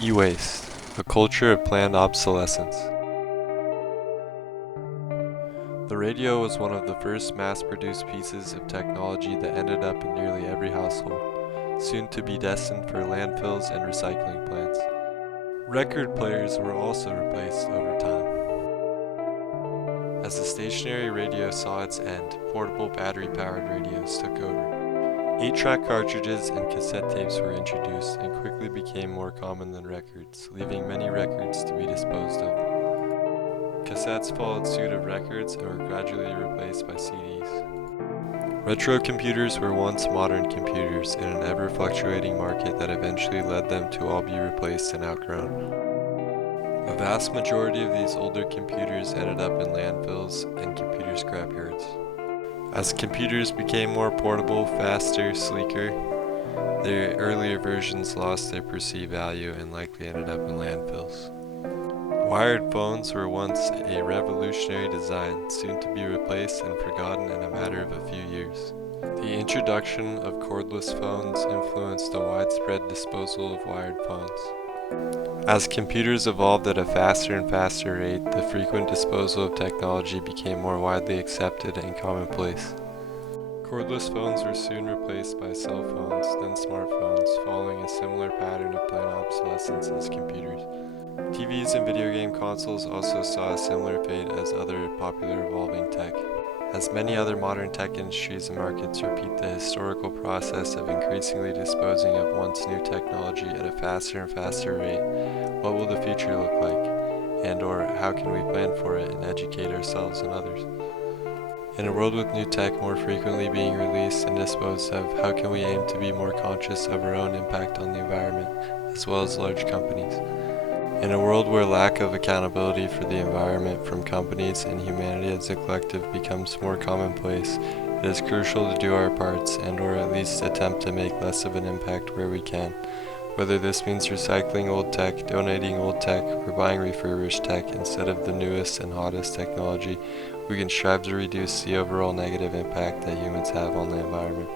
E-waste, a culture of planned obsolescence. The radio was one of the first mass-produced pieces of technology that ended up in nearly every household, soon to be destined for landfills and recycling plants. Record players were also replaced over time. As the stationary radio saw its end, portable battery-powered radios took over. 8-track cartridges and cassette tapes were introduced and quickly became more common than records, leaving many records to be disposed of. Cassettes followed suit of records and were gradually replaced by CDs. Retro computers were once modern computers in an ever-fluctuating market that eventually led them to all be replaced and outgrown. A vast majority of these older computers ended up in landfills and computer scrapyards. As computers became more portable, faster, sleeker, their earlier versions lost their perceived value and likely ended up in landfills. Wired phones were once a revolutionary design, soon to be replaced and forgotten in a matter of a few years. The introduction of cordless phones influenced the widespread disposal of wired phones. As computers evolved at a faster and faster rate, the frequent disposal of technology became more widely accepted and commonplace. Cordless phones were soon replaced by cell phones, then smartphones, following a similar pattern of planned obsolescence as computers. TVs and video game consoles also saw a similar fate as other popular evolving tech. As many other modern tech industries and markets repeat the historical process of increasingly disposing of once new technology at a faster and faster rate, what will the future look like? And/or how can we plan for it and educate ourselves and others? In a world with new tech more frequently being released and disposed of, how can we aim to be more conscious of our own impact on the environment, as well as large companies? In a world where lack of accountability for the environment from companies and humanity as a collective becomes more commonplace, it is crucial to do our parts and/or at least attempt to make less of an impact where we can. Whether this means recycling old tech, donating old tech, or buying refurbished tech instead of the newest and hottest technology, we can strive to reduce the overall negative impact that humans have on the environment.